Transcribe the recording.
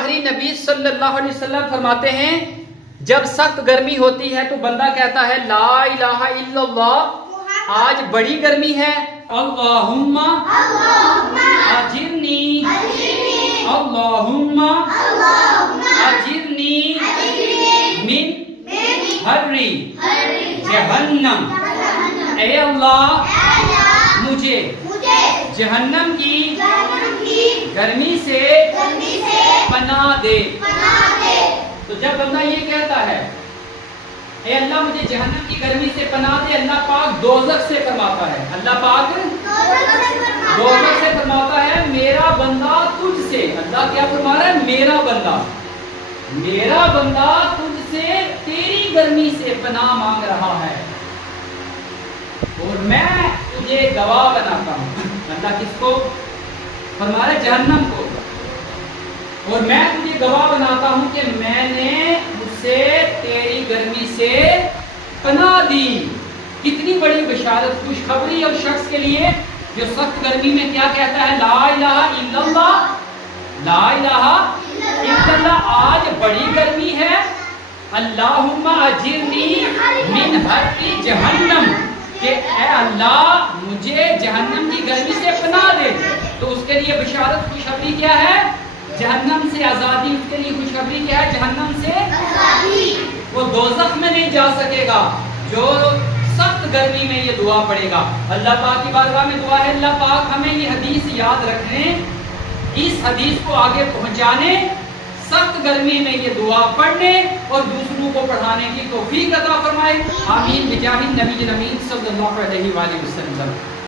پیارے نبی صلی اللہ علیہ وسلم فرماتے ہیں جب سخت گرمی ہوتی ہے تو بندہ کہتا ہے لا الہ الا اللہ، آج بڑی گرمی ہے، اللہم اجرنی، اللہم اجرنی من حر جہنم، اے اللہ مجھے جہنم کی گرمی سے پناہ دے۔ تو جب بندہ یہ کہتا ہے اے اللہ مجھے جہنم کی گرمی سے پناہ دے، اللہ پاک دوزخ سے فرماتا ہے، اللہ پاک دوزخ سے فرماتا ہے میرا بندہ تجھ سے، اللہ کیا فرما رہا ہے؟ میرا بندہ تجھ سے تیری گرمی سے پناہ مانگ رہا ہے اور میں تجھے گواہ بناتا ہوں۔ اللہ کس کو فرما رہا ہے؟ جہنم کو۔ اور میں تجھے گواہ بناتا ہوں کہ میں نے مجھ سے تیری گرمی سے پناہ دی۔ کتنی بڑی بشارت، خوشخبری اور شخص کے لیے جو سخت گرمی میں کیا کہتا ہے؟ لا الہ الا اللہ، لا الہ الا اللہ، آج بڑی گرمی ہے، اللہم اجرنی من حر جہنم، کہ اے اللہ مجھے جہنم کی گرمی سے پناہ دے۔ تو اس کے لیے بشارت خوشخبری کیا ہے؟ جہنم سے آزادی۔ اس کے لیے خوشخبری کیا ہے؟ جہنم سے آزادی۔ وہ دوزخ میں نہیں جا سکے گا جو سخت گرمی میں یہ دعا پڑے گا۔ اللہ پاک کی بارگاہ میں دعا ہے اللہ پاک ہمیں یہ حدیث یاد رکھنے، اس حدیث کو آگے پہنچانے، سخت گرمی میں یہ دعا پڑھنے اور دوسروں کو پڑھانے کی توفیق عطا فرمائے۔ آمین بجاہ النبی الامین صلی اللہ علیہ وآلہ وسلم۔